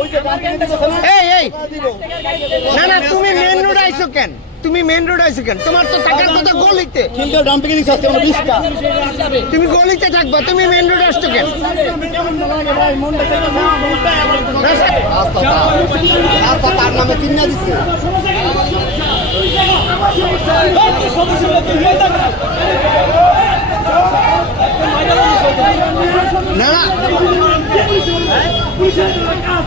এই এই। না না, তুমি মেন রোড আইছো কেন? তুমি মেন রোড আইছো কেন? তোমার তো থাকার কথা গলিতে। তুমি গলিতে থাকবা, তুমি মেন রোড আসছো কেন? কেমন লাগে ভাই মনটা চাইতেছে না মনটা আমার রাস্তা রাস্তা তার নামে কিনে দিচ্ছে না না আপনাদের আবার এই, না না না তোমরা অত রং ওটা দিকে দিতে যাব তো রাস্তা না এটা তো রং নাকি এটা তো রং সাইড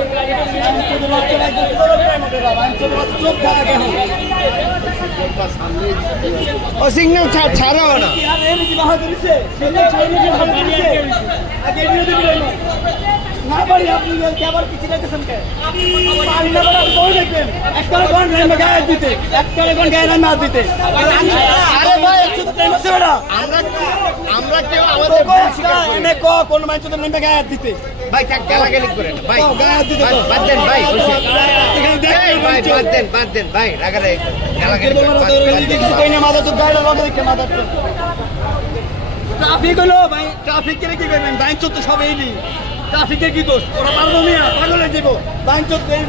ও সিগন্যাল ছাড়াও না না। পারি আপনি আবার কিছু লাগতেছেন কে পারি না বলে আপনি বই দেখবেন একটা কোন গায়ে দিতে একটা কোন গায়ে দিতে আমরা আমরা কেউ আমাদের ভুল স্বীকার করি? না। এনে ক কোন মানুষ তো নেমে গায়ে দিতে। ভাই কাক গালাগালি করে না ভাই ক গায়ে দিতে বাদ- তো। বাদ দেন ভাই এখানে দেখ ভাই বাদ দেন বাদ দেন ভাই রাগারে গালাগালি করে বাদ- বাদ কিছু কই না মাথা তো গায়ে লগে দেখে মাথা ট্রাফিক হলো ভাই ট্রাফিক কে কি করবেন বাইক তো সব এই নি ট্রাফিকের কি দোষ? ওরা পারব মিয়া পাগল যাব বাইক তো এই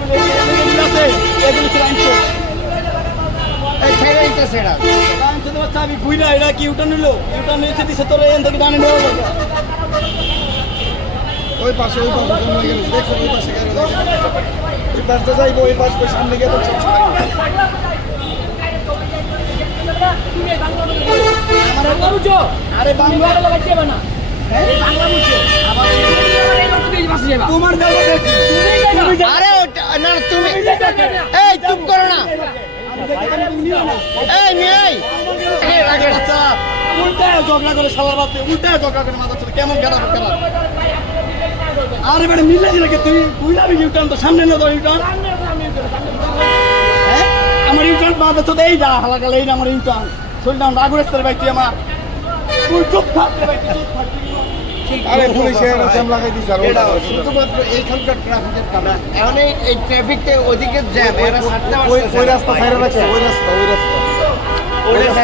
এগুলো এগুলো তো এই ছেড়ে বাচ্চা আমি বুইরা এটা কি ইউটার্ন নিলো? ইউটার্ন নিয়েছে দিছে তোর এখান থেকে ডানে নেওয়া যাবে। ওই পাশে ওই পাশে কোন গেল দেখছ ওই পাশে গেল ওই পাশে যাইবো ওই পাশে সামনে আরে বাংলা তুমি আরে না না, তুমি এই চুপ করো না। এই নিয়ে ঝগড়া করে সবার বাচ্চা উল্টায় ঝগড়া করে মাথা চলে কেমন গেলা গেলা আরে বেটা মিলে দিলে কি তুই? বুঝলাম ইউটার্ন তো সামনে না তো ইউটার্ন হ্যাঁ? আমার ইউটার্ন মাথা চলে এই যা হালাকালে এই আমার ইউটার্ন আমরা আগুনের ভাই তুই আমার। তুই চুপ থাক ভাই চুপ থাক আরে পুলিশে জ্যাম লাগাই দিছে আর শুধুমাত্র এইখানকার ট্রাফিকের কারণে। এখন এই- এই ট্রাফিকটা ওদিকে জ্যাম এরা ওই রাস্তা ফাইরা রাখছে ওই রাস্তা ওই রাস্তা। ওই